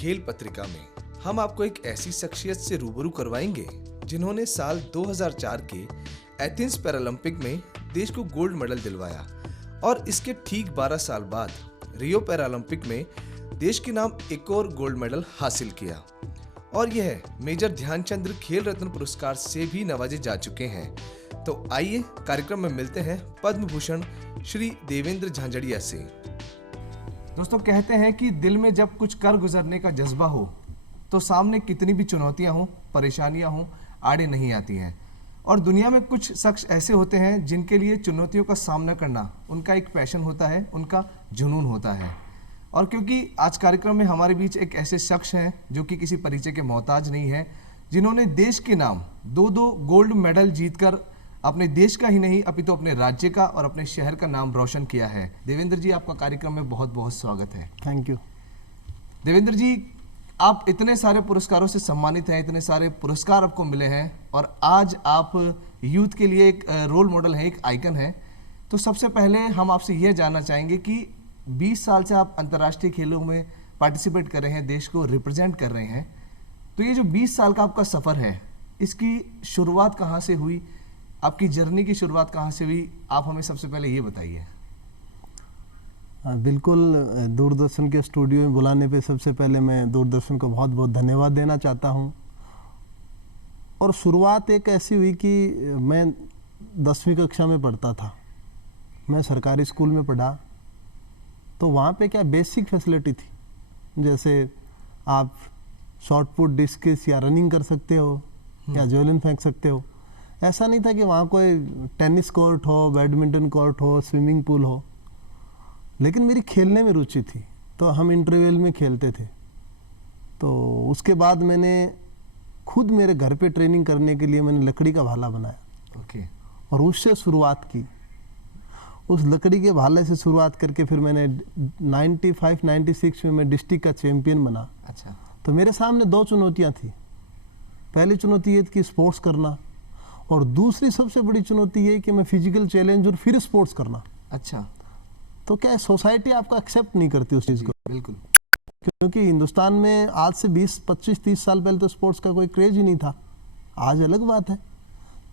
खेल पत्रिका में हम आपको एक ऐसी शख्सियत से रूबरू करवाएंगे जिन्होंने साल 2004 के एथेंस पैरालंपिक में देश को गोल्ड मेडल दिलवाया और इसके ठीक 12 साल बाद रियो पैरालंपिक में देश के नाम एक और गोल्ड मेडल हासिल किया और यह मेजर ध्यानचंद खेल रत्न पुरस्कार से भी नवाजे जा चुके हैं। तो आइए कार्यक्रम में मिलते हैं पद्म भूषण श्री देवेंद्र झांझड़िया से। दोस्तों, कहते हैं कि दिल में जब कुछ कर गुजरने का जज्बा हो तो सामने कितनी भी चुनौतियां हों, परेशानियां हों, आड़े नहीं आती हैं। और दुनिया में कुछ शख्स ऐसे होते हैं जिनके लिए चुनौतियों का सामना करना उनका एक पैशन होता है, उनका जुनून होता है। और क्योंकि आज कार्यक्रम में हमारे बीच एक ऐसे शख्स हैं जो कि किसी परिचय के मोहताज नहीं है, जिन्होंने देश के नाम दो गोल्ड मेडल जीतकर अपने देश का ही नहीं अपितु अपने राज्य का और अपने शहर का नाम रोशन किया है। देवेंद्र जी, आपका कार्यक्रम में बहुत बहुत स्वागत है। Thank you. देवेंद्र जी, आप इतने सारे पुरस्कारों से सम्मानित हैं, इतने सारे पुरस्कार आपको मिले हैं और आज आप यूथ के लिए एक रोल मॉडल हैं, एक आइकन हैं। तो सबसे पहले हम आपसे यह जानना चाहेंगे कि 20 साल से आप अंतर्राष्ट्रीय खेलों में पार्टिसिपेट कर रहे हैं, देश को रिप्रेजेंट कर रहे हैं। तो ये जो 20 साल का आपका सफ़र है, इसकी शुरुआत कहाँ से हुई, आपकी जर्नी की शुरुआत कहाँ से हुई, आप हमें सबसे पहले ये बताइए। बिल्कुल, दूरदर्शन के स्टूडियो में बुलाने पे सबसे पहले मैं दूरदर्शन को बहुत बहुत धन्यवाद देना चाहता हूँ। और शुरुआत एक ऐसी हुई कि मैं 10वीं कक्षा में पढ़ता था, मैं सरकारी स्कूल में पढ़ा। तो वहाँ पे क्या बेसिक फैसिलिटी थी, जैसे आप शॉट पुट, डिस्कस या रनिंग कर सकते हो या जेवलिन फेंक सकते हो। ऐसा नहीं था कि वहाँ कोई टेनिस कोर्ट हो, बैडमिंटन कोर्ट हो, स्विमिंग पूल हो। लेकिन मेरी खेलने में रुचि थी, तो हम इंटरवल में खेलते थे। तो उसके बाद मैंने खुद मेरे घर पे ट्रेनिंग करने के लिए मैंने लकड़ी का भाला बनाया। ओके। और उससे शुरुआत की। उस लकड़ी के भाले से शुरुआत करके फिर मैंने 95-96 में मैं डिस्ट्रिक्ट का चैंपियन बना। अच्छा। तो मेरे सामने 2 चुनौतियाँ थी। पहली चुनौती ये थी कि स्पोर्ट्स करना, और दूसरी सबसे बड़ी चुनौती ये कि मैं फिजिकल चैलेंज और फिर स्पोर्ट्स करना। अच्छा। तो क्या सोसाइटी आपका एक्सेप्ट नहीं करती उस चीज़ को। बिल्कुल। क्योंकि हिंदुस्तान में आज से 20, 25, 30 साल पहले तो स्पोर्ट्स का कोई क्रेज ही नहीं था। आज अलग बात है।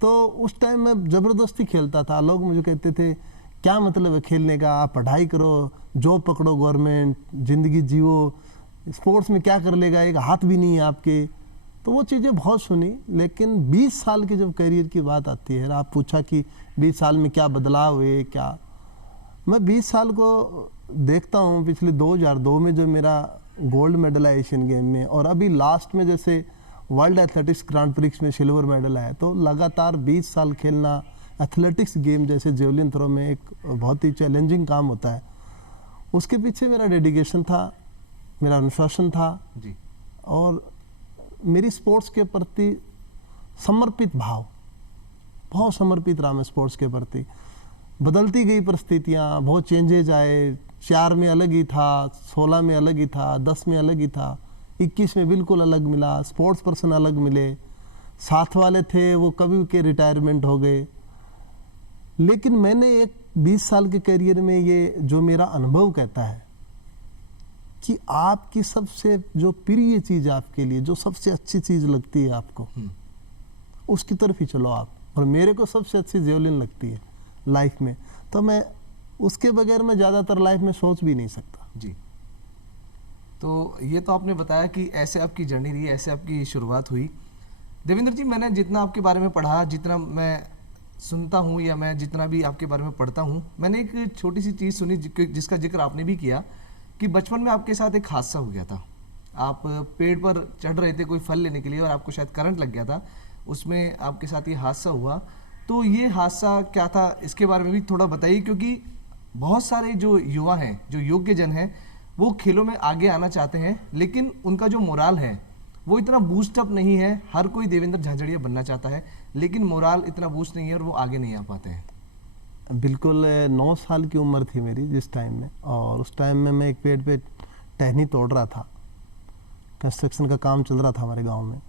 तो उस टाइम मैं ज़बरदस्ती खेलता था। लोग मुझे कहते थे, क्या मतलब है खेलने का, आप पढ़ाई करो, जॉब पकड़ो गवर्नमेंट, ज़िंदगी जियो, स्पोर्ट्स में क्या कर लेगा, एक हाथ भी नहीं है आपके। तो वो चीज़ें बहुत सुनी। लेकिन 20 साल के जब करियर की बात आती है, आप पूछा कि 20 साल में क्या बदलाव हुए, क्या, मैं 20 साल को देखता हूँ। पिछले 2002 में जो मेरा गोल्ड मेडल है एशियन गेम में, और अभी लास्ट में जैसे वर्ल्ड एथलेटिक्स ग्रांड प्रिक्स में सिल्वर मेडल है, तो लगातार 20 साल खेलना एथलेटिक्स गेम जैसे जेवलिन थ्रो में एक बहुत ही चैलेंजिंग काम होता है। उसके पीछे मेरा डेडिकेशन था, मेरा अनुशासन था जी। और मेरी स्पोर्ट्स के प्रति समर्पित भाव, बहुत समर्पित रहा मैं स्पोर्ट्स के प्रति। बदलती गई परिस्थितियाँ, बहुत चेंजेज आए। 4 में अलग ही था, 16 में अलग ही था, 10 में अलग ही था, 21 में बिल्कुल अलग मिला, स्पोर्ट्स पर्सन अलग मिले, साथ वाले थे वो कभी के रिटायरमेंट हो गए। लेकिन मैंने एक 20 साल के करियर में ये जो मेरा अनुभव कहता है कि आपकी सबसे जो प्रिय चीज़ आपके लिए, जो सबसे अच्छी चीज़ लगती है आपको, उसकी तरफ ही चलो आप। और मेरे को सबसे अच्छी जेवलिन लगती है लाइफ में, तो मैं उसके बगैर मैं ज़्यादातर लाइफ में सोच भी नहीं सकता। जी। तो ये तो आपने बताया कि ऐसे आपकी जर्नी रही, ऐसे आपकी शुरुआत हुई। देवेंद्र जी, मैंने जितना आपके बारे में पढ़ा, जितना मैं सुनता हूँ या मैं जितना भी आपके बारे में पढ़ता हूँ, मैंने एक छोटी सी चीज़ सुनी जिसका जिक्र आपने भी किया कि बचपन में आपके साथ एक हादसा हो गया था। आप पेड़ पर चढ़ रहे थे कोई फल लेने के लिए और आपको शायद करंट लग गया था, उसमें आपके साथ ये हादसा हुआ। तो ये हादसा क्या था, इसके बारे में भी थोड़ा बताइए, क्योंकि बहुत सारे जो युवा हैं, जो योग्य जन हैं, वो खेलों में आगे आना चाहते हैं, लेकिन उनका जो मोराल है वो इतना बूस्टअप नहीं है। हर कोई देवेंद्र झांझड़िया बनना चाहता है, लेकिन मोराल इतना बूस्ट नहीं है और वो आगे नहीं आ पाते हैं। बिल्कुल, 9 साल की उम्र थी मेरी जिस टाइम में, और उस टाइम में मैं एक पेड़ पे टहनी तोड़ रहा था। कंस्ट्रक्शन का काम चल रहा था हमारे गांव में,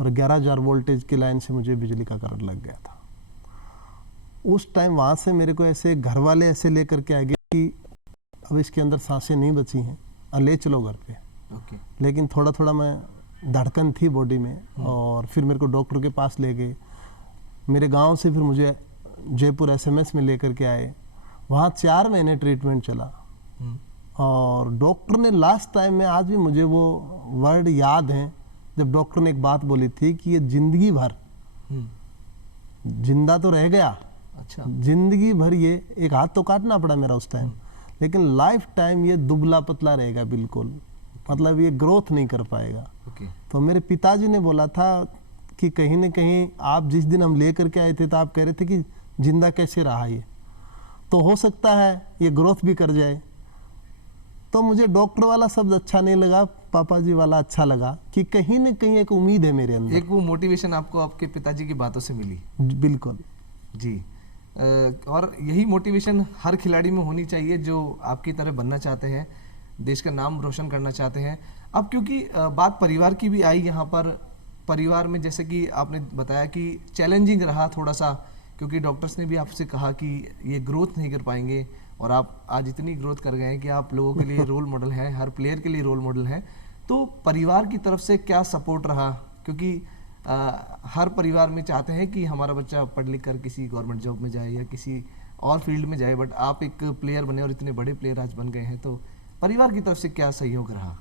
और 11,000 वोल्टेज की लाइन से मुझे बिजली का करंट लग गया था। उस टाइम वहाँ से मेरे को ऐसे घर वाले ऐसे लेकर के आ गए कि अब इसके अंदर सांसें नहीं बची हैं, ले चलो घर पे। ओके। लेकिन थोड़ा थोड़ा मैं धड़कन थी बॉडी में, और फिर मेरे को डॉक्टर के पास ले गए। मेरे गांव से फिर मुझे जयपुर एसएमएस में लेकर के आए। वहाँ 4 महीने ट्रीटमेंट चला, और डॉक्टर ने लास्ट टाइम में, आज भी मुझे वो वर्ड याद हैं, जब डॉक्टर ने एक बात बोली थी कि ये जिंदगी भर, जिंदा तो रह गया, अच्छा, जिंदगी भर ये एक हाथ तो काटना पड़ा मेरा उस टाइम, लेकिन लाइफ टाइम ये दुबला पतला रहेगा बिल्कुल, मतलब ये ग्रोथ नहीं कर पाएगा। तो मेरे पिताजी ने बोला था कि कहीं न कहीं आप जिस दिन हम लेकर के आए थे तो आप कह रहे थे कि जिंदा कैसे रहा ये, तो हो सकता है ये ग्रोथ भी कर जाए। तो मुझे डॉक्टर वाला शब्द अच्छा नहीं लगा, पापा जी वाला अच्छा लगा कि कहीं न कहीं एक उम्मीद है मेरे अंदर। एक वो मोटिवेशन आपको आपके पिताजी की बातों से मिली। बिल्कुल जी। और यही मोटिवेशन हर खिलाड़ी में होनी चाहिए जो आपकी तरह बनना चाहते हैं, देश का नाम रोशन करना चाहते हैं। अब क्योंकि बात परिवार की भी आई यहाँ पर, परिवार में जैसे कि आपने बताया कि चैलेंजिंग रहा थोड़ा सा, क्योंकि डॉक्टर्स ने भी आपसे कहा कि ये ग्रोथ नहीं कर पाएंगे, और आप आज इतनी ग्रोथ कर गए हैं कि आप लोगों के लिए रोल मॉडल हैं, हर प्लेयर के लिए रोल मॉडल हैं। तो परिवार की तरफ से क्या सपोर्ट रहा? क्योंकि हर परिवार में चाहते हैं कि हमारा बच्चा पढ़ लिख कर किसी गवर्नमेंट जॉब में जाए या किसी और फील्ड में जाए, बट आप एक प्लेयर बने और इतने बड़े प्लेयर आज बन गए हैं, तो परिवार की तरफ से क्या सहयोग रहा?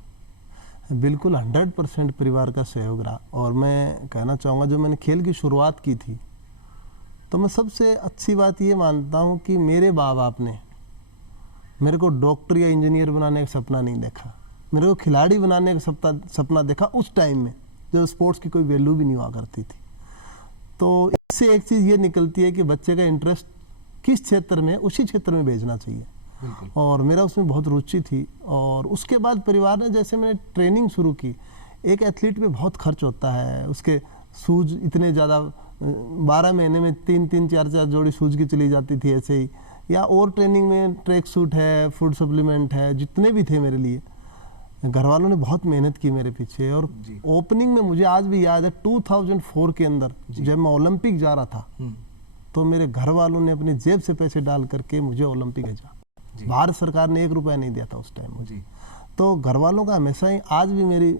बिल्कुल 100% परिवार का सहयोग रहा। और मैं कहना चाहूँगा, जो मैंने खेल की शुरुआत की थी, तो मैं सबसे अच्छी बात ये मानता हूँ कि मेरे माँ बाप ने मेरे को डॉक्टर या इंजीनियर बनाने का सपना नहीं देखा, मेरे को खिलाड़ी बनाने का सपना देखा उस टाइम में, जब स्पोर्ट्स की कोई वैल्यू भी नहीं हुआ करती थी। तो इससे एक चीज़ ये निकलती है कि बच्चे का इंटरेस्ट किस क्षेत्र में, उसी क्षेत्र में भेजना चाहिए। और मेरा उसमें बहुत रुचि थी। और उसके बाद परिवार ने, जैसे मैंने ट्रेनिंग शुरू की, एक एथलीट में बहुत खर्च होता है, उसके शूज इतने ज़्यादा, 12 महीने में 3-3, 4-4 जोड़ी शूज की चली जाती थी ऐसे ही, या और ट्रेनिंग में ट्रैक सूट है, फूड सप्लीमेंट है, जितने भी थे मेरे लिए, घर वालों ने बहुत मेहनत की मेरे पीछे। और ओपनिंग में मुझे आज भी याद है 2004 के अंदर जब मैं ओलंपिक जा रहा था, तो मेरे घर वालों ने अपनी जेब से पैसे डाल करके मुझे ओलंपिक भेजा। भारत सरकार ने 1 रुपया नहीं दिया था उस टाइम मुझे। तो घर वालों का हमेशा ही, आज भी मेरी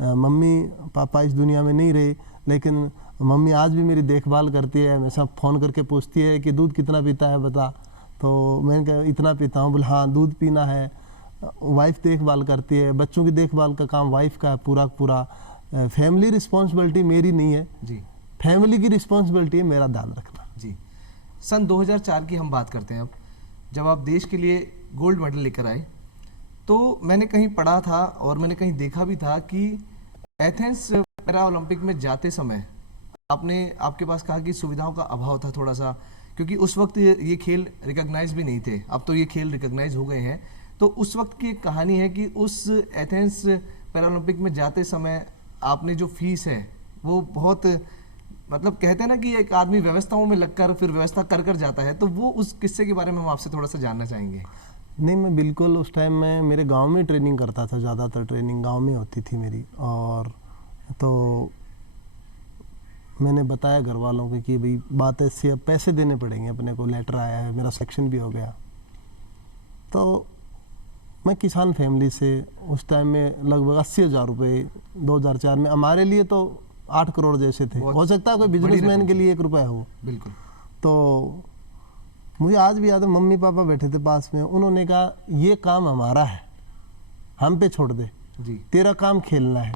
मम्मी पापा इस दुनिया में नहीं रहे, लेकिन मम्मी आज भी मेरी देखभाल करती है, हमेशा फ़ोन करके पूछती है कि दूध कितना पीता है बता, तो मैंने कहा इतना पीता हूँ, बोले हाँ दूध पीना है। वाइफ देखभाल करती है, बच्चों की देखभाल का काम वाइफ का है पूरा। फैमिली रिस्पॉन्सिबिलिटी मेरी नहीं है जी, फैमिली की रिस्पॉन्सिबिलिटी है मेरा ध्यान रखना जी। सन 2004 की हम बात करते हैं अब, जब आप देश के लिए गोल्ड मेडल लेकर आए, तो मैंने कहीं पढ़ा था और मैंने कहीं देखा भी था कि एथेंस पैरा ओलंपिक में जाते समय आपके पास कहा कि सुविधाओं का अभाव था थोड़ा सा, क्योंकि उस वक्त ये खेल रिकॉग्नाइज भी नहीं थे। अब तो ये खेल रिकॉग्नाइज हो गए हैं। तो उस वक्त की एक कहानी है कि उस एथेंस पैरा ओलंपिक में जाते समय आपने जो फीस है वो बहुत, मतलब कहते हैं ना कि एक आदमी व्यवस्थाओं में लगकर फिर व्यवस्था कर जाता है, तो वो उस किस्से के बारे में हम आपसे थोड़ा सा जानना चाहेंगे। नहीं, मैं बिल्कुल उस टाइम में मेरे गांव में ट्रेनिंग करता था, ज़्यादातर ट्रेनिंग गांव में होती थी मेरी। और तो मैंने बताया घर वालों को कि भाई बात ऐसी, अब पैसे देने पड़ेंगे अपने को, लेटर आया है, मेरा सेक्शन भी हो गया। तो मैं किसान फैमिली से, उस टाइम में लगभग 80,000 रुपये 2004 में, हमारे लिए तो 8 करोड़ जैसे थे, हो सकता है कोई बिजनेसमैन के लिए 1 रुपया हो। बिल्कुल। तो मुझे आज भी याद है, मम्मी पापा बैठे थे पास में, उन्होंने कहा ये काम हमारा है, हम पे छोड़ दे जी, तेरा काम खेलना है।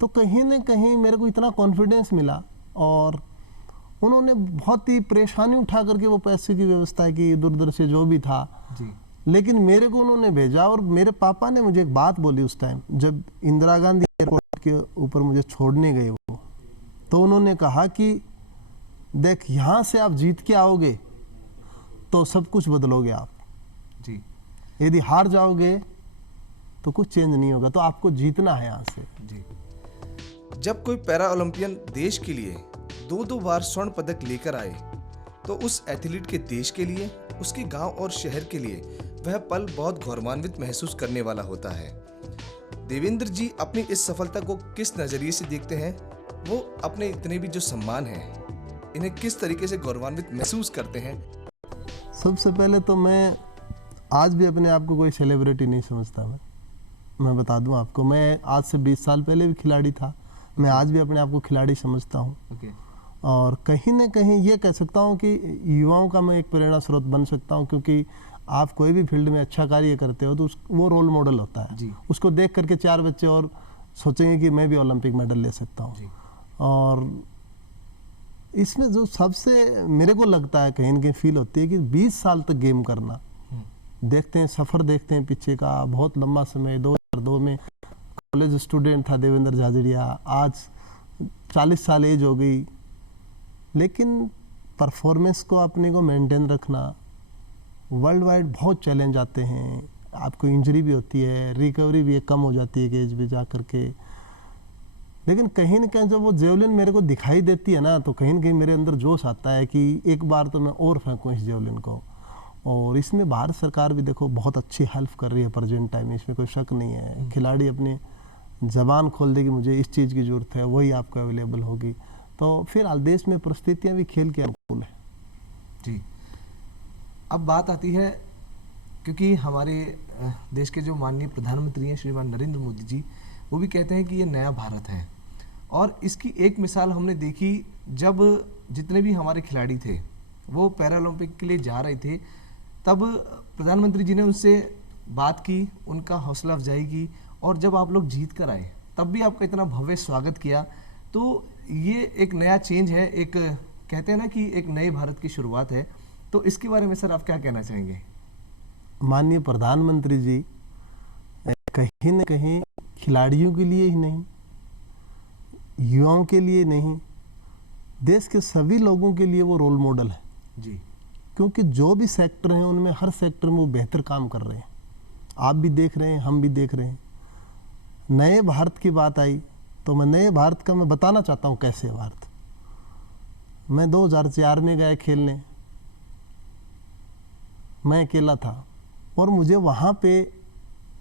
तो कहीं न कहीं मेरे को इतना कॉन्फिडेंस मिला, और उन्होंने बहुत ही परेशानी उठा करके वो पैसे की व्यवस्था की, इधर-उधर से जो भी था जी। लेकिन मेरे को उन्होंने भेजा। और मेरे पापा ने मुझे एक बात बोली उस टाइम, जब इंदिरा गांधी एयरपोर्ट के ऊपर मुझे छोड़ने गए वो, तो उन्होंने कहा कि देख, यहाँ से आप जीत के आओगे तो सब कुछ बदलोगे आप जी, यदि हार जाओगे तो कुछ चेंज नहीं होगा, तो आपको जीतना है यहाँ से जी। जब कोई पैरा ओलंपियन देश के लिए 2-2 बार स्वर्ण पदक लेकर आए, तो उस एथलीट के देश के लिए, उसके गांव और शहर के लिए वह पल बहुत गौरवान्वित महसूस करने वाला होता है। देवेंद्र जी अपनी इस सफलता को किस नजरिए से देखते हैं? वो अपने इतने भी जो सम्मान हैं, इन्हें किस तरीके से गौरवान्वित महसूस करते हैं? सबसे पहले तो मैं आज भी अपने आप को कोई सेलिब्रिटी नहीं समझता मैं, मैं बता दूं आपको, मैं आज से 20 साल पहले भी खिलाड़ी था, मैं आज भी अपने आप को खिलाड़ी समझता हूं। ओके। और कहीं ना कहीं ये कह सकता हूं कि युवाओं का मैं एक प्रेरणा स्रोत बन सकता हूं, क्योंकि आप कोई भी फील्ड में अच्छा कार्य करते हो तो वो रोल मॉडल होता है जी। उसको देख करके 4 बच्चे और सोचेंगे कि मैं भी ओलंपिक मेडल ले सकता हूँ। और इसमें जो सबसे मेरे को लगता है कहीं ना कहीं फील होती है कि 20 साल तक गेम करना, देखते हैं सफ़र, देखते हैं पीछे का बहुत लंबा समय। 2002 में कॉलेज स्टूडेंट था देवेंद्र झाझड़िया, आज 40 साल एज हो गई, लेकिन परफॉर्मेंस को अपने को मेंटेन रखना, वर्ल्ड वाइड बहुत चैलेंज आते हैं, आपको इंजरी भी होती है, रिकवरी भी कम हो जाती है एज पे जा करके। लेकिन कहीं ना कहीं जब वो जेवलिन मेरे को दिखाई देती है ना, तो कहीं ना कहीं मेरे अंदर जोश आता है कि एक बार तो मैं और फेंकूँ इस जेवलिन को। और इसमें भारत सरकार भी देखो बहुत अच्छी हेल्प कर रही है प्रेजेंट टाइम में, इसमें कोई शक नहीं है। खिलाड़ी अपनी जबान खोल दे कि मुझे इस चीज़ की ज़रूरत है, वही आपको अवेलेबल होगी। तो फिलहाल देश में परिस्थितियाँ भी खेल के अनुकूल है। जी। अब बात आती है, क्योंकि हमारे देश के जो माननीय प्रधानमंत्री हैं श्रीमान नरेंद्र मोदी जी, वो भी कहते हैं कि ये नया भारत है। और इसकी एक मिसाल हमने देखी जब जितने भी हमारे खिलाड़ी थे वो पैरालंपिक के लिए जा रहे थे, तब प्रधानमंत्री जी ने उनसे बात की, उनका हौसला अफजाई की, और जब आप लोग जीत कर आए तब भी आपका इतना भव्य स्वागत किया। तो ये एक नया चेंज है, एक कहते हैं ना कि एक नए भारत की शुरुआत है। तो इसके बारे में सर आप क्या कहना चाहेंगे? माननीय प्रधानमंत्री जी कहीं न कहीं खिलाड़ियों के लिए ही नहीं, युवाओं के लिए नहीं, देश के सभी लोगों के लिए वो रोल मॉडल है जी। क्योंकि जो भी सेक्टर हैं उनमें हर सेक्टर में वो बेहतर काम कर रहे हैं। आप भी देख रहे हैं, हम भी देख रहे हैं। नए भारत की बात आई तो मैं नए भारत का मैं बताना चाहता हूँ कैसे भारत। मैं 2004 में गया खेलने, मैं अकेला था और मुझे वहाँ पे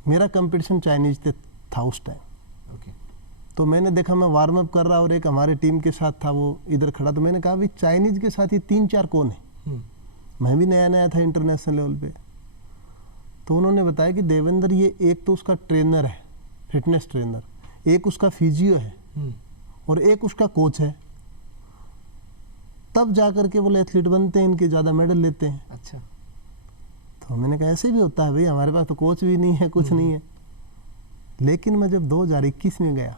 मेरा कंपटीशन चाइनीज से था उस टाइम। ओके। तो मैंने देखा मैं वार्म अप कर रहा और एक हमारे टीम के साथ था वो इधर खड़ा, तो मैंने कहा भाई चाइनीज के साथ ये 3-4 कौन है। मैं भी नया नया था इंटरनेशनल लेवल पे। तो उन्होंने बताया कि देवेंद्र ये एक तो उसका ट्रेनर है, फिटनेस ट्रेनर, एक उसका फिजियो है और एक उसका कोच है। तब जा करके बोले एथलीट बनते हैं, इनके ज़्यादा मेडल लेते हैं। अच्छा। तो मैंने कहा ऐसे भी होता है भाई, हमारे पास तो कोच भी नहीं है, कुछ नहीं है। लेकिन मैं जब 2021 में गया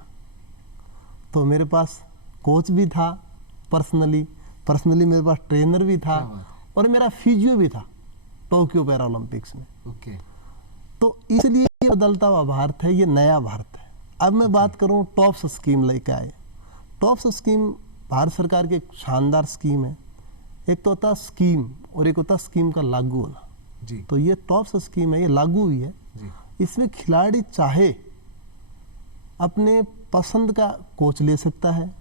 तो मेरे पास कोच भी था, पर्सनली मेरे पास ट्रेनर भी था और मेरा फिजियो भी था टोक्यो पैरा ओलंपिक्स में। ओके। तो इसलिए ये बदलता हुआ भारत है, ये नया भारत है। अब मैं बात करूं टॉप्स स्कीम लेके आए। टॉप्स स्कीम भारत सरकार की एक शानदार स्कीम है। एक तो होता स्कीम और एक होता स्कीम का लागू होना जी। तो ये टॉप्स स्कीम है, ये लागू हुई है जी। इसमें खिलाड़ी चाहे अपने पसंद का कोच ले सकता है,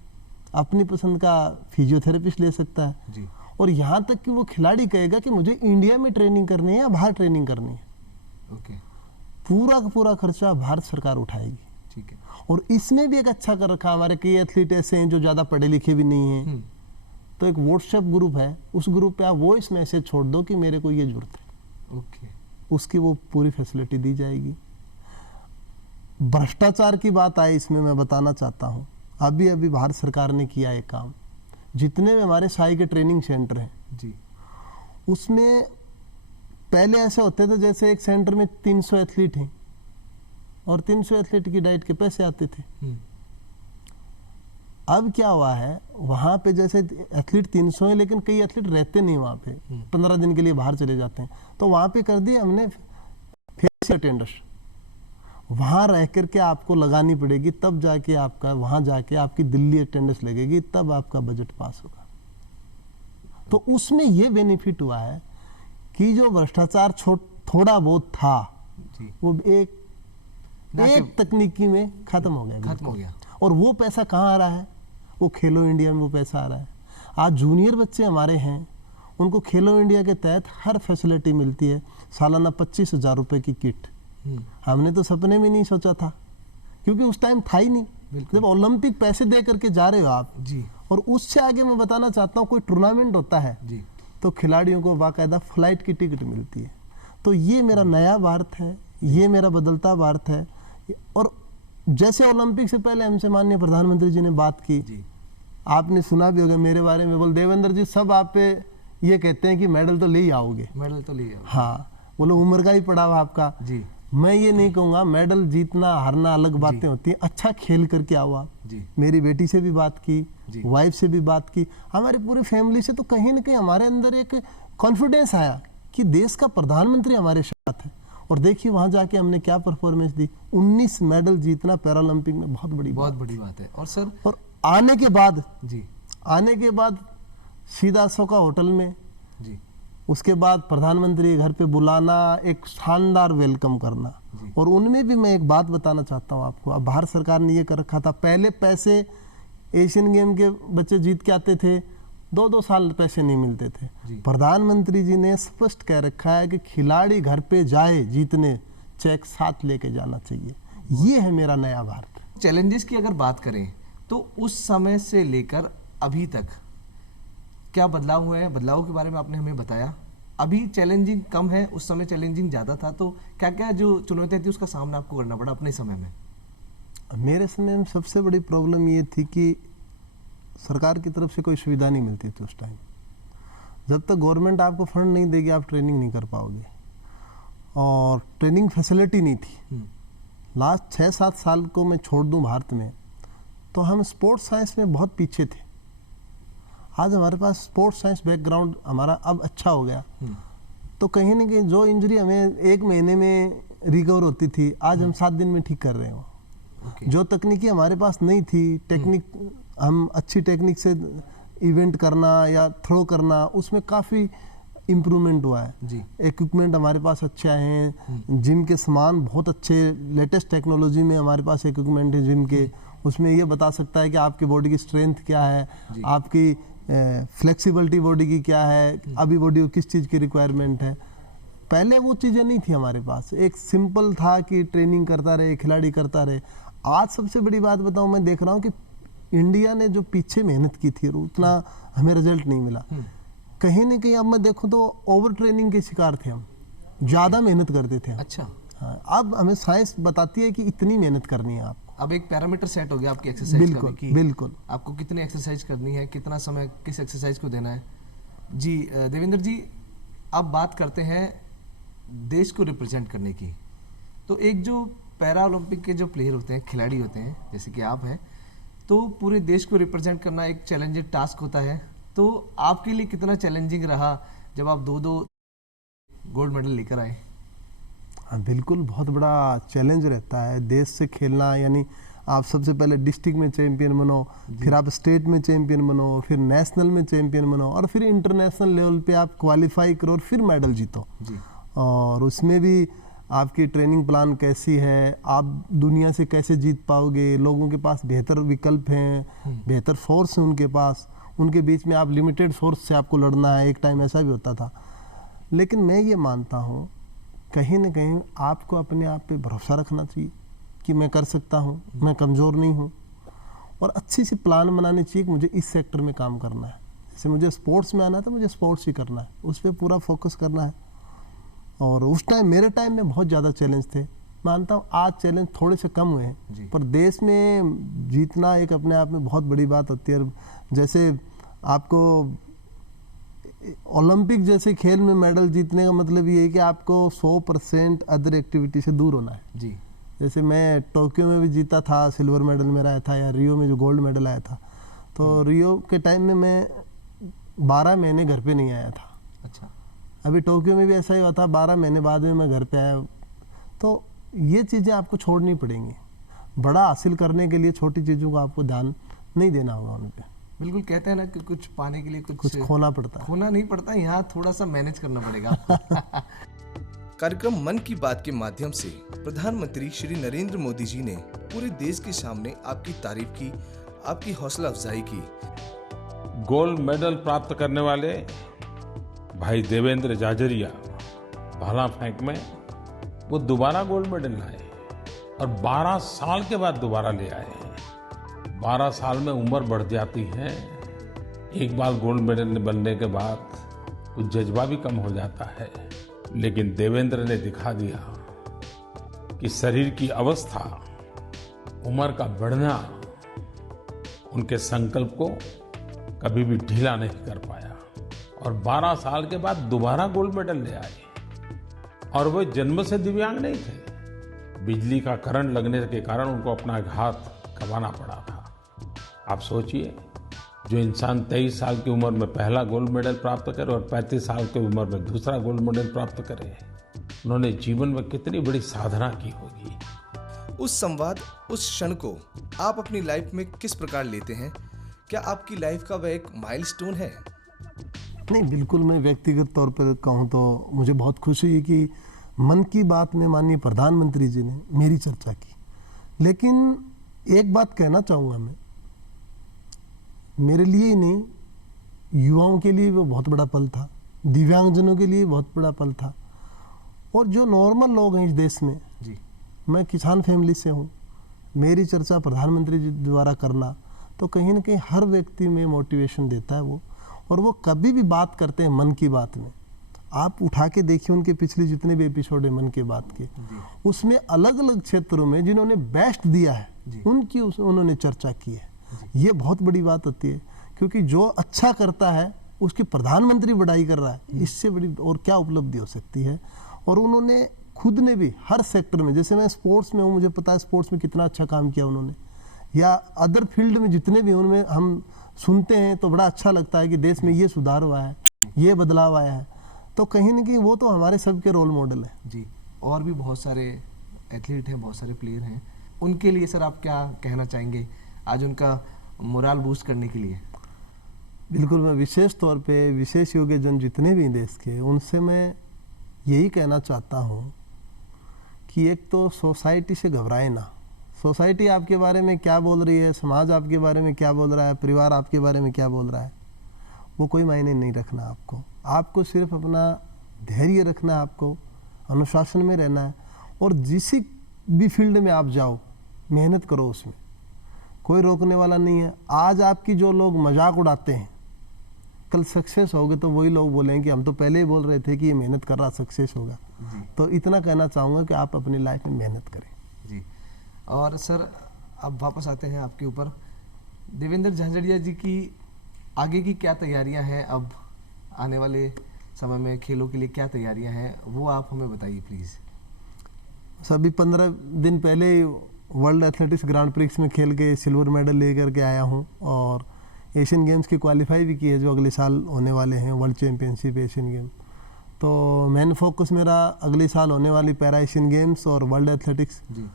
अपनी पसंद का फिजियोथेरेपिस्ट ले सकता है जी। और यहाँ तक कि वो खिलाड़ी कहेगा कि मुझे इंडिया में ट्रेनिंग करनी है या बाहर ट्रेनिंग करनी है, ओके, पूरा का पूरा खर्चा भारत सरकार उठाएगी। ठीक है। और इसमें भी एक अच्छा कर रखा, हमारे कई एथलीट ऐसे हैं जो ज़्यादा पढ़े लिखे भी नहीं हैं, तो एक व्हाट्सएप ग्रुप है, उस ग्रुप पे आप वॉइस मैसेज छोड़ दो कि मेरे को ये जरूरत है, ओके, उसकी वो पूरी फैसिलिटी दी जाएगी। भ्रष्टाचार की बात आई, इसमें मैं बताना चाहता हूँ, अभी अभी भारत सरकार ने किया एक काम, जितने भी हमारे साई के ट्रेनिंग सेंटर हैं जी, उसमें पहले ऐसे होते थे जैसे एक सेंटर में 300 एथलीट हैं और 300 एथलीट की डाइट के पैसे आते थे। अब क्या हुआ है, वहाँ पे जैसे एथलीट 300 है लेकिन कई एथलीट रहते नहीं वहाँ पे, 15 दिन के लिए बाहर चले जाते हैं, तो वहाँ पे कर दिया हमने फेस अटेंडर्स, वहाँ रह करके आपको लगानी पड़ेगी, तब जाके आपका वहाँ जाके आपकी दिल्ली अटेंडेंस लगेगी, तब आपका बजट पास होगा। तो उसमें ये बेनिफिट हुआ है कि जो भ्रष्टाचार थोड़ा बहुत था जी, वो एक तकनीकी में खत्म हो गया, और वो पैसा कहाँ आ रहा है, वो खेलो इंडिया में वो पैसा आ रहा है। आज जूनियर बच्चे हमारे हैं, उनको खेलो इंडिया के तहत हर फैसिलिटी मिलती है, सालाना 25,000 रुपए की किट। हमने तो सपने में नहीं सोचा था, क्योंकि उस टाइम था ही नहीं। जब ओलंपिक पैसे दे करके जा रहे हो आप जी, और उससे आगे मैं बताना चाहता हूँ, कोई टूर्नामेंट होता है जी, तो खिलाड़ियों को बाकायदा फ्लाइट की टिकट मिलती है। तो ये मेरा नया भारत है, ये मेरा बदलता भारत है, और जैसे ओलंपिक से पहले हमसे माननीय प्रधानमंत्री जी ने बात की जी। आपने सुना भी होगा मेरे बारे में, बोल देवेंद्र जी सब आप पे ये कहते हैं कि मेडल तो ले ही आओगे, मेडल तो ले आओगे। हाँ, बोलो उम्र का ही पड़ाव आपका जी मैं ये नहीं कहूँगा मेडल जीतना हारना अलग बातें होती हैं, अच्छा खेल करके आओ आप। जी मेरी बेटी से भी बात की, जी। वाइफ से भी बात की, हमारी पूरी फैमिली से, तो कहीं ना कहीं हमारे अंदर एक कॉन्फिडेंस आया कि देश का प्रधानमंत्री हमारे साथ है। और देखिए वहाँ जाके हमने क्या परफॉर्मेंस दी, 19 मेडल जीतना पैरालंपिक में बहुत बड़ी बात है। और सर और आने के बाद जी सीधा सो का होटल में जी, उसके बाद प्रधानमंत्री के घर पे बुलाना, एक शानदार वेलकम करना। और उनमें भी मैं एक बात बताना चाहता हूँ आपको, अब भारत सरकार ने ये कर रखा था, पहले पैसे एशियन गेम के बच्चे जीत के आते थे, 2-2 साल पैसे नहीं मिलते थे। प्रधानमंत्री जी ने स्पष्ट कह रखा है कि खिलाड़ी घर पे जाए जीतने, चेक साथ लेके जाना चाहिए। ये है मेरा नया भारत। चैलेंजेस की अगर बात करें तो उस समय से लेकर अभी तक क्या बदलाव हुए हैं? बदलाव के बारे में आपने हमें बताया। अभी चैलेंजिंग कम है, उस समय चैलेंजिंग ज़्यादा था, तो क्या क्या जो चुनौतियाँ थी उसका सामना आपको करना पड़ा अपने समय में? मेरे समय में सबसे बड़ी प्रॉब्लम ये थी कि सरकार की तरफ से कोई सुविधा नहीं मिलती थी उस टाइम। जब तक गवर्नमेंट आपको फंड नहीं देगी आप ट्रेनिंग नहीं कर पाओगे, और ट्रेनिंग फैसिलिटी नहीं थी। लास्ट 6-7 साल को मैं छोड़ दूं भारत में, तो हम स्पोर्ट्स साइंस में बहुत पीछे थे। आज हमारे पास स्पोर्ट्स साइंस बैकग्राउंड हमारा अब अच्छा हो गया, तो कहीं ना कहीं जो इंजरी हमें 1 महीने में रिकवर होती थी, आज हम 7 दिन में ठीक कर रहे हो। जो तकनीकी हमारे पास नहीं थी, टेक्निक हम अच्छी टेक्निक से इवेंट करना या थ्रो करना, उसमें काफ़ी इम्प्रूवमेंट हुआ है। इक्विपमेंट हमारे पास अच्छे आए हैं, जिम के सामान बहुत अच्छे, लेटेस्ट टेक्नोलॉजी में हमारे पास इक्विपमेंट है जिम के, उसमें ये बता सकता है कि आपकी बॉडी की स्ट्रेंथ क्या है, आपकी फ्लेक्सिबिलिटी बॉडी की क्या है, अभी बॉडी को किस चीज़ की रिक्वायरमेंट है। पहले वो चीज़ें नहीं थी हमारे पास, एक सिंपल था कि ट्रेनिंग करता रहे, खिलाड़ी करता रहे। आज सबसे बड़ी बात बताऊं, मैं देख रहा हूं कि इंडिया ने जो पीछे मेहनत की थी उतना हमें रिजल्ट नहीं मिला। कहीं ना कहीं अब मैं देखूं तो ओवर ट्रेनिंग के शिकार थे हम, ज़्यादा मेहनत करते थे। अच्छा, हाँ, अब हमें साइंस बताती है कि इतनी मेहनत करनी है आपको। अब एक पैरामीटर सेट हो गया आपकी एक्सरसाइज का भी, बिल्कुल आपको कितनी एक्सरसाइज करनी है, कितना समय किस एक्सरसाइज को देना है। जी देवेंद्र जी, अब बात करते हैं देश को रिप्रेजेंट करने की। तो एक जो पैरा ओलंपिक के जो प्लेयर होते हैं, खिलाड़ी होते हैं, जैसे कि आप हैं, तो पूरे देश को रिप्रेजेंट करना एक चैलेंजिंग टास्क होता है। तो आपके लिए कितना चैलेंजिंग रहा जब आप 2-2 गोल्ड मेडल लेकर आए? हाँ, बिल्कुल बहुत बड़ा चैलेंज रहता है देश से खेलना। यानी आप सबसे पहले डिस्ट्रिक्ट में चैंपियन बनो, फिर आप स्टेट में चैंपियन बनो, फिर नेशनल में चैंपियन बनो, और फिर इंटरनेशनल लेवल पे आप क्वालिफाई करो और फिर मेडल जीतो। और उसमें भी आपकी ट्रेनिंग प्लान कैसी है, आप दुनिया से कैसे जीत पाओगे, लोगों के पास बेहतर विकल्प हैं, बेहतर फोर्स है उनके पास, उनके बीच में आप लिमिटेड फोर्स से आपको लड़ना है। एक टाइम ऐसा भी होता था। लेकिन मैं ये मानता हूँ कहीं ना कहीं आपको अपने आप पे भरोसा रखना चाहिए कि मैं कर सकता हूँ, मैं कमज़ोर नहीं हूँ, और अच्छी सी प्लान बनानी चाहिए कि मुझे इस सेक्टर में काम करना है। जैसे मुझे स्पोर्ट्स में आना है तो मुझे स्पोर्ट्स ही करना है, उस पर पूरा फोकस करना है। और उस टाइम, मेरे टाइम में बहुत ज़्यादा चैलेंज थे। मानता हूँ आज चैलेंज थोड़े से कम हुए हैं, पर देश में जीतना एक अपने आप में बहुत बड़ी बात होती है। जैसे आपको ओलंपिक जैसे खेल में मेडल जीतने का मतलब ये है कि आपको 100% अदर एक्टिविटी से दूर होना है। जी, जैसे मैं टोक्यो में भी जीता था, सिल्वर मेडल मेरा आया था, या रियो में जो गोल्ड मेडल आया था, तो रियो के टाइम में मैं 12 महीने घर पे नहीं आया था। अच्छा, अभी टोक्यो में भी ऐसा ही हुआ था, 12 महीने बाद में मैं घर पे आया। तो ये चीज़ें आपको छोड़नी पड़ेंगी। बड़ा हासिल करने के लिए छोटी चीज़ों को आपको ध्यान नहीं देना होगा उन पर। बिल्कुल, कहते हैं ना कि कुछ पाने के लिए कुछ खोना पड़ता है। खोना नहीं पड़ता, यहाँ थोड़ा सा मैनेज करना पड़ेगा आपको। कार्यक्रम मन की बात के माध्यम से प्रधानमंत्री श्री नरेंद्र मोदी जी ने पूरे देश के सामने आपकी तारीफ की, आपकी हौसला अफजाई की। गोल्ड मेडल प्राप्त करने वाले भाई देवेंद्र जाजरिया भाला फेंक में वो दोबारा गोल्ड मेडल लाए, और 12 साल के बाद दोबारा ले आए। 12 साल में उम्र बढ़ जाती है, एक बार गोल्ड मेडल बनने के बाद कुछ जज्बा भी कम हो जाता है। लेकिन देवेंद्र ने दिखा दिया कि शरीर की अवस्था उम्र का बढ़ना उनके संकल्प को कभी भी ढीला नहीं कर पाया और 12 साल के बाद दोबारा गोल्ड मेडल ले आए। और वो जन्म से दिव्यांग नहीं थे, बिजली का करंट लगने के कारण उनको अपना एक हाथ गंवाना पड़ा था। आप सोचिए, जो इंसान 23 साल की उम्र में पहला गोल्ड मेडल प्राप्त करे और 35 साल की उम्र में दूसरा गोल्ड मेडल प्राप्त करे, उन्होंने जीवन में कितनी बड़ी साधना की होगी। उस संवाद, उस क्षण को आप अपनी लाइफ में किस प्रकार लेते हैं? क्या आपकी लाइफ का वह एक माइलस्टोन है? नहीं, बिल्कुल। मैं व्यक्तिगत तौर पर कहूँ तो मुझे बहुत खुशी है कि मन की बात में माननीय प्रधानमंत्री जी ने मेरी चर्चा की। लेकिन एक बात कहना चाहूँगा मैं, मेरे लिए ही नहीं, युवाओं के लिए वो बहुत बड़ा पल था, दिव्यांगजनों के लिए बहुत बड़ा पल था। और जो नॉर्मल लोग हैं इस देश में जी, मैं किसान फैमिली से हूँ, मेरी चर्चा प्रधानमंत्री जी द्वारा करना तो कहीं ना कहीं हर व्यक्ति में मोटिवेशन देता है वो। और वो कभी भी बात करते हैं मन की बात में, आप उठा के देखिए उनके पिछले जितने भी एपिसोड है मन की बात के, उसमें अलग अलग क्षेत्रों में जिन्होंने बेस्ट दिया है उनकी उन्होंने चर्चा की है। ये बहुत बड़ी बात होती है, क्योंकि जो अच्छा करता है उसकी प्रधानमंत्री बड़ाई कर रहा है, इससे बड़ी और क्या उपलब्धि हो सकती है। और उन्होंने खुद ने भी हर सेक्टर में, जैसे मैं स्पोर्ट्स में हूँ, मुझे पता है स्पोर्ट्स में कितना अच्छा काम किया उन्होंने, या अदर फील्ड में जितने भी उनमें हम सुनते हैं तो बड़ा अच्छा लगता है कि देश में ये सुधार हुआ है, ये बदलाव आया है। तो कहीं ना कहीं वो तो हमारे सबके रोल मॉडल है जी। और भी बहुत सारे एथलीट हैं, बहुत सारे प्लेयर हैं, उनके लिए सर आप क्या कहना चाहेंगे आज उनका मोराल बूस्ट करने के लिए? बिल्कुल, मैं विशेष तौर पे विशेष योग्य जन जितने भी देश के, उनसे मैं यही कहना चाहता हूँ कि एक तो सोसाइटी से घबराए ना। सोसाइटी आपके बारे में क्या बोल रही है, समाज आपके बारे में क्या बोल रहा है, परिवार आपके बारे में क्या बोल रहा है, वो कोई मायने नहीं रखना आपको। आपको सिर्फ अपना धैर्य रखना है, आपको अनुशासन में रहना है, और जिस भी फील्ड में आप जाओ मेहनत करो, उसमें कोई रोकने वाला नहीं है। आज आपकी जो लोग मजाक उड़ाते हैं, कल सक्सेस होगे तो वही लोग बोलेंगे कि हम तो पहले ही बोल रहे थे कि ये मेहनत कर रहा, सक्सेस होगा। तो इतना कहना चाहूँगा कि आप अपनी लाइफ में मेहनत करें जी। और सर अब वापस आते हैं आपके ऊपर, देवेंद्र झांझड़िया जी की आगे की क्या तैयारियां हैं? अब आने वाले समय में खेलों के लिए क्या तैयारियां हैं, वो आप हमें बताइए प्लीज़। सभी 15 दिन पहले वर्ल्ड एथलेटिक्स ग्रांड प्रिक्स में खेल के सिल्वर मेडल लेकर के आया हूँ, और एशियन गेम्स की क्वालिफाई भी की है जो अगले साल होने वाले हैं, वर्ल्ड चैम्पियनशिप, एशियन गेम। तो मेन फोकस मेरा अगले साल होने वाली पैरा एशियन गेम्स और वर्ल्ड एथलेटिक्स जी।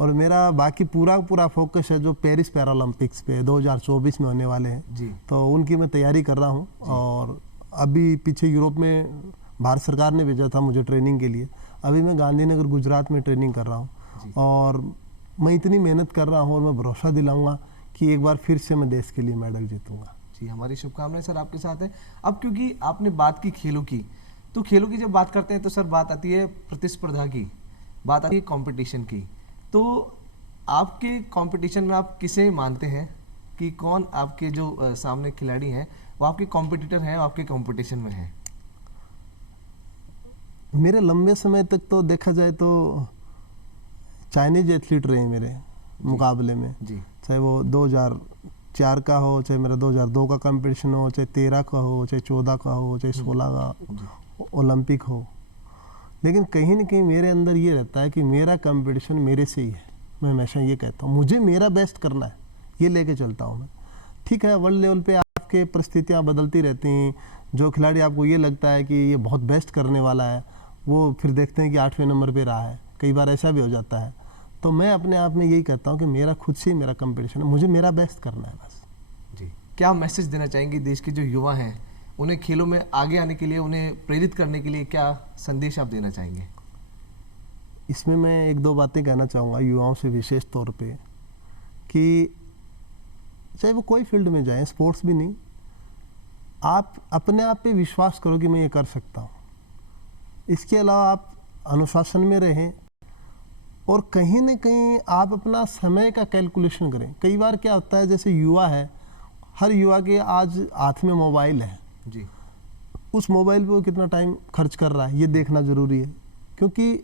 और मेरा बाकी पूरा फोकस है जो पेरिस पैरालंपिक्स पे 2024 में होने वाले हैं जी। तो उनकी मैं तैयारी कर रहा हूँ। और अभी पीछे यूरोप में भारत सरकार ने भेजा था मुझे ट्रेनिंग के लिए, अभी मैं गांधीनगर गुजरात में ट्रेनिंग कर रहा हूँ। और मैं इतनी मेहनत कर रहा हूँ और मैं भरोसा दिलाऊंगा कि एक बार फिर से मैं देश के लिए मेडल जीतूंगा जी। हमारी शुभकामनाएं सर आपके साथ है। अब क्योंकि आपने बात की खेलों की, तो खेलों की जब बात करते हैं तो सर बात आती है प्रतिस्पर्धा की, बात आती है कंपटीशन की। तो आपके कंपटीशन में आप किसे मानते हैं कि कौन आपके जो सामने खिलाड़ी हैं वो आपके कॉम्पिटिटर हैं, आपके कंपटीशन में हैं? मेरे लंबे समय तक तो देखा जाए तो चाइनीज एथलीट रहे मेरे मुकाबले में जी। चाहे वो 2004 का हो, चाहे मेरा 2002 का कंपटीशन हो, चाहे 13 का हो, चाहे 14 का हो, चाहे 16 का ओलंपिक हो। लेकिन कहीं ना कहीं मेरे अंदर ये रहता है कि मेरा कंपटीशन मेरे से ही है। मैं हमेशा ये कहता हूँ मुझे मेरा बेस्ट करना है, ये लेके चलता हूँ मैं। ठीक है, वर्ल्ड लेवल पे आपके परिस्थितियाँ बदलती रहती हैं, जो खिलाड़ी आपको ये लगता है कि ये बहुत बेस्ट करने वाला है वो फिर देखते हैं कि 8वें नंबर पे रहा है, कई बार ऐसा भी हो जाता है। तो मैं अपने आप में यही कहता हूँ कि मेरा खुद से ही मेरा कंपटीशन है, मुझे मेरा बेस्ट करना है बस जी। क्या मैसेज देना चाहेंगे देश के जो युवा हैं, उन्हें खेलों में आगे आने के लिए, उन्हें प्रेरित करने के लिए क्या संदेश आप देना चाहेंगे? इसमें मैं एक दो बातें कहना चाहूँगा युवाओं से विशेष तौर पे, कि चाहे वो कोई फील्ड में जाएं, स्पोर्ट्स भी नहीं, आप अपने आप पे विश्वास करो कि मैं ये कर सकता हूँ। इसके अलावा आप अनुशासन में रहें और कहीं ना कहीं आप अपना समय का कैलकुलेशन करें। कई बार क्या होता है, जैसे युवा है, हर युवा के आज हाथ में मोबाइल है जी। उस मोबाइल पे वो कितना टाइम खर्च कर रहा है ये देखना ज़रूरी है, क्योंकि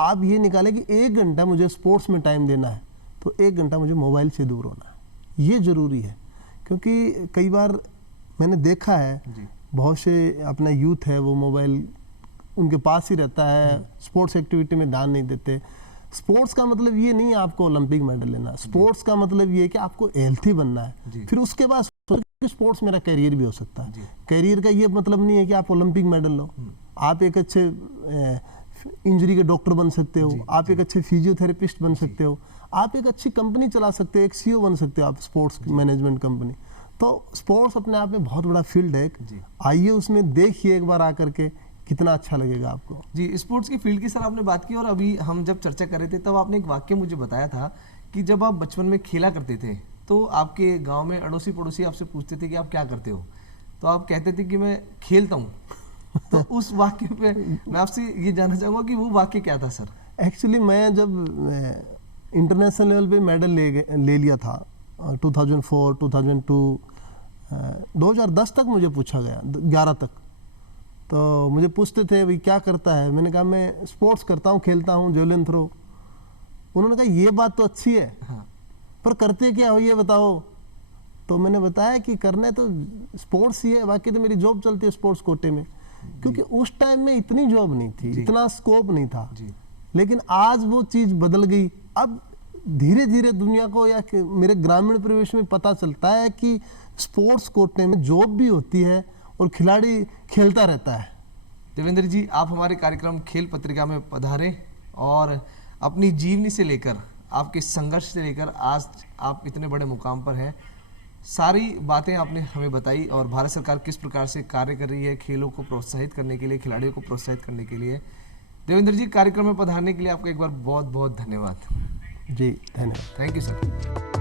आप ये निकालें कि 1 घंटा मुझे स्पोर्ट्स में टाइम देना है, तो 1 घंटा मुझे मोबाइल से दूर होना है। ये ज़रूरी है, क्योंकि कई बार मैंने देखा है बहुत से अपना यूथ है वो मोबाइल उनके पास ही रहता है, स्पोर्ट्स एक्टिविटी में ध्यान नहीं देते। स्पोर्ट्स का मतलब ये नहीं है आपको ओलंपिक मेडल लेना, स्पोर्ट्स का मतलब ये है कि आपको हेल्थी बनना है। फिर उसके बाद स्पोर्ट्स मेरा कैरियर भी हो सकता है। कैरियर का ये मतलब नहीं है कि आप ओलंपिक मेडल लो, आप एक अच्छे इंजरी के डॉक्टर बन सकते हो, आप एक अच्छे फिजियोथेरेपिस्ट बन सकते हो, आप एक अच्छी कंपनी चला सकते हो, एक CEO बन सकते हो आप, स्पोर्ट्स मैनेजमेंट कंपनी। तो स्पोर्ट्स अपने आप में बहुत बड़ा फील्ड है, आइए उसमें देखिए एक बार आकर के, कितना अच्छा लगेगा आपको। जी, स्पोर्ट्स की फील्ड की सर आपने बात की, और अभी हम जब चर्चा कर रहे थे तब आपने एक वाक्य मुझे बताया था कि जब आप बचपन में खेला करते थे तो आपके गांव में अड़ोसी पड़ोसी आपसे पूछते थे कि आप क्या करते हो, तो आप कहते थे कि मैं खेलता हूँ। तो उस वाक्य पे मैं आपसे ये जानना चाहूँगा कि वो वाक्य क्या था सर? एक्चुअली मैं जब इंटरनेशनल लेवल पे मेडल ले लिया था 2004, 2002, 2010 तक मुझे पूछा गया, 11 तक। तो मुझे पूछते थे भाई क्या करता है, मैंने कहा मैं स्पोर्ट्स करता हूँ, खेलता हूँ, जेवलिन थ्रो। उन्होंने कहा ये बात तो अच्छी है, पर करते क्या हो ये बताओ। तो मैंने बताया कि करना है तो स्पोर्ट्स ही है, बाकी तो मेरी जॉब चलती है स्पोर्ट्स कोटे में, क्योंकि उस टाइम में इतनी जॉब नहीं थी, इतना स्कोप नहीं था। लेकिन आज वो चीज़ बदल गई। अब धीरे धीरे दुनिया को या मेरे ग्रामीण परिवेश में पता चलता है कि स्पोर्ट्स कोटे में जॉब भी होती है और खिलाड़ी खेलता रहता है। देवेंद्र जी, आप हमारे कार्यक्रम खेल पत्रिका में पधारे और अपनी जीवनी से लेकर, आपके संघर्ष से लेकर आज आप इतने बड़े मुकाम पर हैं, सारी बातें आपने हमें बताई, और भारत सरकार किस प्रकार से कार्य कर रही है खेलों को प्रोत्साहित करने के लिए, खिलाड़ियों को प्रोत्साहित करने के लिए। देवेंद्र जी, कार्यक्रम में पधारने के लिए आपका एक बार बहुत बहुत धन्यवाद। जी धन्यवाद। Thank you sir.